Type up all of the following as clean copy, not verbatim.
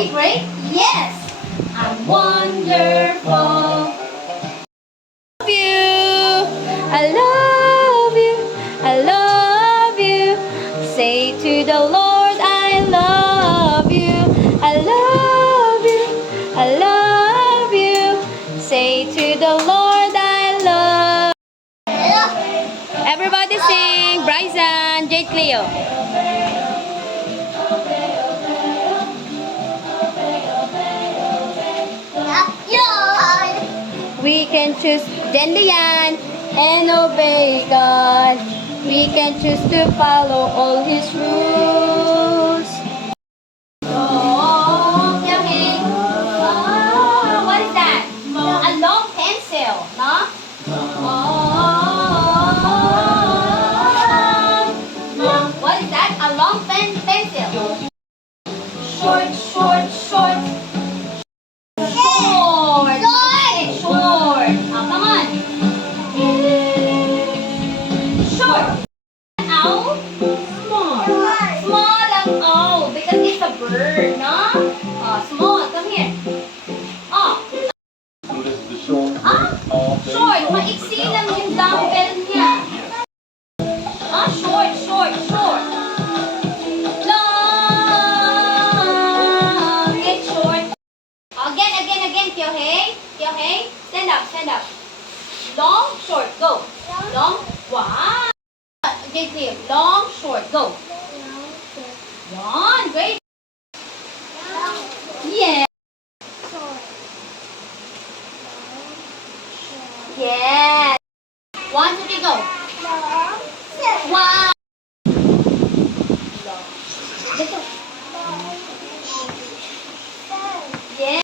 you great? Yes. I'm wonderful. I love you. I love you. Say to the Lord, I love you. I love you. I love you. Say to the Lord, I love you. Everybody sing. Bryson, Jade Cleo. We can choose Dendian and obey God. We can choose to follow all His rules. Oh, okay. Oh, what is that? A long pencil, no? Oh, what is that? A long pencil. Short, short, short. Short. Oh, come on. Short. Owl. Small. Small ang owl because it's a bird, no? Small. Come here. Oh. Short. Maiksi lang yung dumbbell niya. Short, short, short. Long. Get short. Again, Kyohei. Kyohei. Stand up. Long, short, go. Long, wow. Get clear. Long, short, go. One, great. Yeah. Yes. 1, 2, 3, go. Wow. Yeah.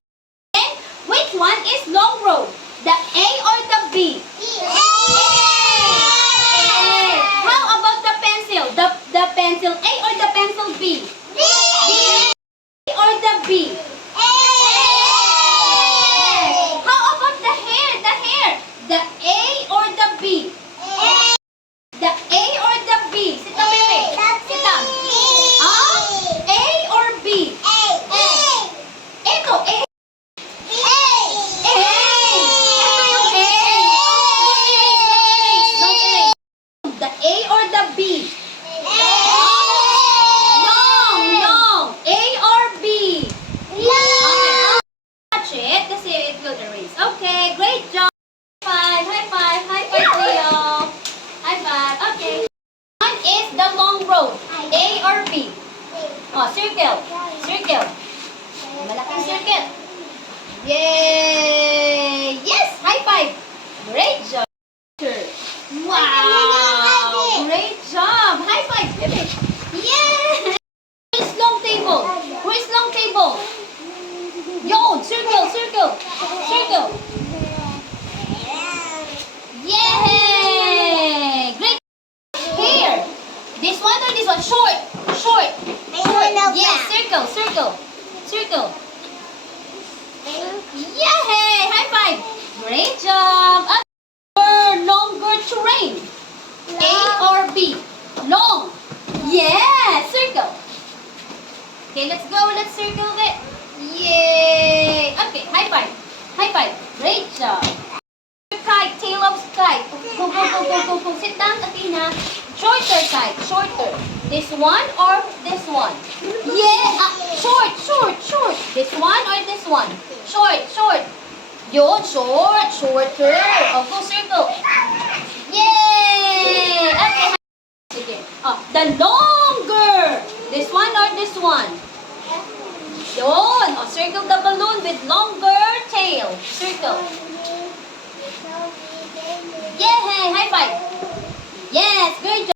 Which one is long road? The A or the B? How about the pencil? The pencil A or the pencil B? B. Or the B? How about the hair? The A or the B? The A or the B? Sit down, baby. Sit down. A or B? Ito, A. The A or the B? Long. A or B? Long. Touch it kasi it will erase. Okay, great job. High five, Leo. High five. Okay. One is the long road. A or B? Circle. Malaking circle. Yay! Yes, high five. Great job. Wow! Great job! High five, baby! Yeah! Where's long table? Yo, circle! Yay! Great! Here! This one or this one? Short! Yes, circle! Yay! High five! Great job! Longer terrain. A or B? Long. Yeah, circle. Okay, let's go. Let's circle it. Yay. Okay, high five. Great job. Kite, tail of kite. Go. Sit down, Athena. Shorter kite, shorter. This one or this one? Yeah, short. This one or this one? Short. Yun, shorter. Go circle. Yay! Okay. Sige. The longer. This one or this one? Yun. Circle the balloon with longer tail. Circle. Yay! High five. Yes, great job.